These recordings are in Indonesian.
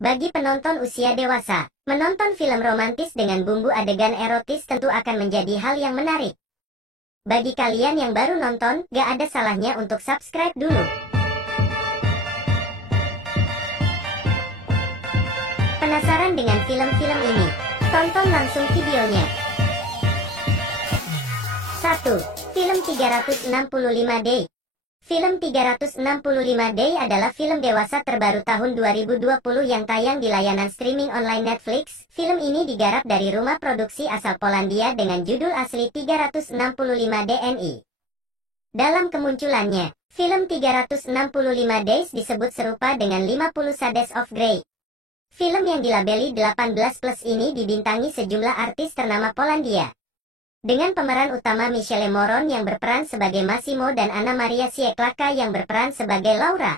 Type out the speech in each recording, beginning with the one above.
Bagi penonton usia dewasa, menonton film romantis dengan bumbu adegan erotis tentu akan menjadi hal yang menarik. Bagi kalian yang baru nonton, gak ada salahnya untuk subscribe dulu. Penasaran dengan film-film ini? Tonton langsung videonya. 1. Film 365 Day. Film 365 Day adalah film dewasa terbaru tahun 2020 yang tayang di layanan streaming online Netflix. Film ini digarap dari rumah produksi asal Polandia dengan judul asli 365 DNI. Dalam kemunculannya, film 365 Days disebut serupa dengan 50 Shades of Grey. Film yang dilabeli 18+ ini dibintangi sejumlah artis ternama Polandia. Dengan pemeran utama Michelle Moron yang berperan sebagai Massimo dan Anna Maria Sieklaka yang berperan sebagai Laura.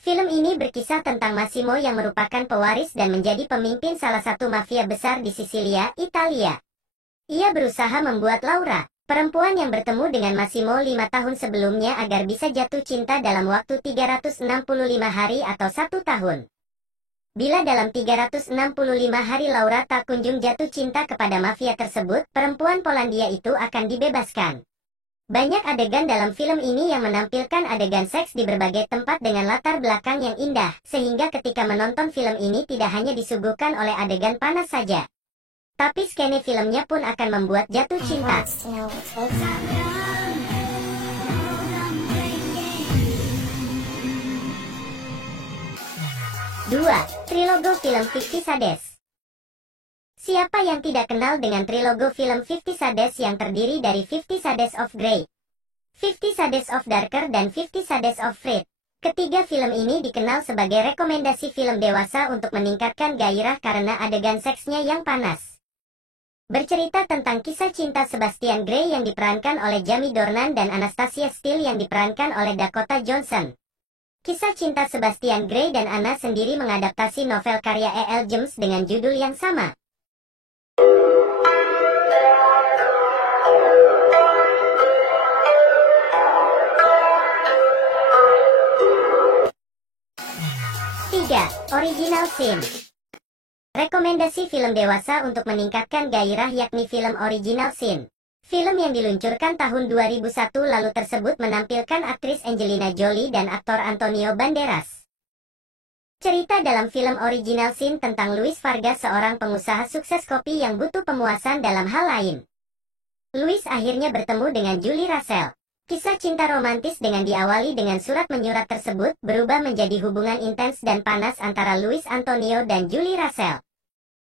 Film ini berkisah tentang Massimo yang merupakan pewaris dan menjadi pemimpin salah satu mafia besar di Sisilia, Italia. Ia berusaha membuat Laura, perempuan yang bertemu dengan Massimo 5 tahun sebelumnya agar bisa jatuh cinta dalam waktu 365 hari atau 1 tahun. Bila dalam 365 hari Laura tak kunjung jatuh cinta kepada mafia tersebut, perempuan Polandia itu akan dibebaskan. Banyak adegan dalam film ini yang menampilkan adegan seks di berbagai tempat dengan latar belakang yang indah, sehingga ketika menonton film ini tidak hanya disuguhkan oleh adegan panas saja, tapi skene filmnya pun akan membuat jatuh cinta. 2. Trilogo film 50 Shades. Siapa yang tidak kenal dengan trilogo film 50 Shades yang terdiri dari 50 Shades of Grey, 50 Shades of Darker dan 50 Shades of Freed? Ketiga film ini dikenal sebagai rekomendasi film dewasa untuk meningkatkan gairah karena adegan seksnya yang panas. Bercerita tentang kisah cinta Sebastian Grey yang diperankan oleh Jamie Dornan dan Anastasia Steele yang diperankan oleh Dakota Johnson. Kisah cinta Sebastian Grey dan Anna sendiri mengadaptasi novel karya E.L. James dengan judul yang sama. Tiga. Original Scene. Rekomendasi film dewasa untuk meningkatkan gairah yakni film Original Scene. Film yang diluncurkan tahun 2001 lalu tersebut menampilkan aktris Angelina Jolie dan aktor Antonio Banderas. Cerita dalam film Original Scene tentang Luis Vargas, seorang pengusaha sukses kopi yang butuh pemuasan dalam hal lain. Luis akhirnya bertemu dengan Julie Russell. Kisah cinta romantis dengan diawali dengan surat menyurat tersebut berubah menjadi hubungan intens dan panas antara Luis Antonio dan Julie Russell.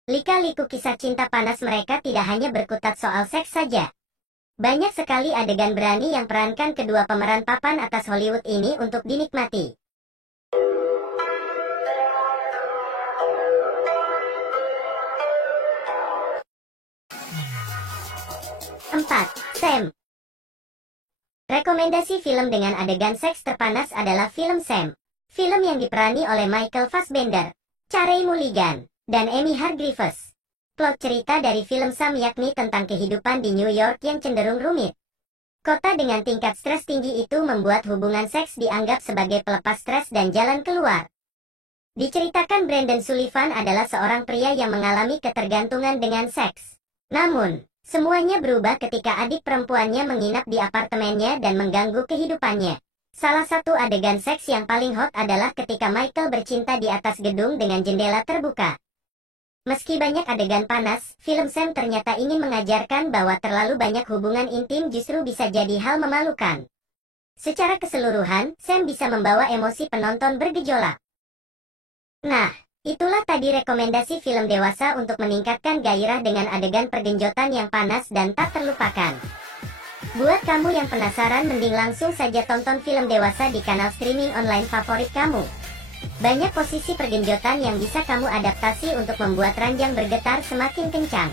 Lika-liku kisah cinta panas mereka tidak hanya berkutat soal seks saja. Banyak sekali adegan berani yang perankan kedua pemeran papan atas Hollywood ini untuk dinikmati. 4. Sam. Rekomendasi film dengan adegan seks terpanas adalah film Sam. Film yang diperani oleh Michael Fassbender, Carey Mulligan, dan Amy Hargreaves. Plot cerita dari film Sam yakni tentang kehidupan di New York yang cenderung rumit. Kota dengan tingkat stres tinggi itu membuat hubungan seks dianggap sebagai pelepas stres dan jalan keluar. Diceritakan Brandon Sullivan adalah seorang pria yang mengalami ketergantungan dengan seks. Namun, semuanya berubah ketika adik perempuannya menginap di apartemennya dan mengganggu kehidupannya. Salah satu adegan seks yang paling hot adalah ketika Michael bercinta di atas gedung dengan jendela terbuka. Meski banyak adegan panas, film Sam ternyata ingin mengajarkan bahwa terlalu banyak hubungan intim justru bisa jadi hal memalukan. Secara keseluruhan, Sam bisa membawa emosi penonton bergejolak. Nah, itulah tadi rekomendasi film dewasa untuk meningkatkan gairah dengan adegan pergenjotan yang panas dan tak terlupakan. Buat kamu yang penasaran, mending langsung saja tonton film dewasa di kanal streaming online favorit kamu. Banyak posisi pergenjotan yang bisa kamu adaptasi untuk membuat ranjang bergetar semakin kencang.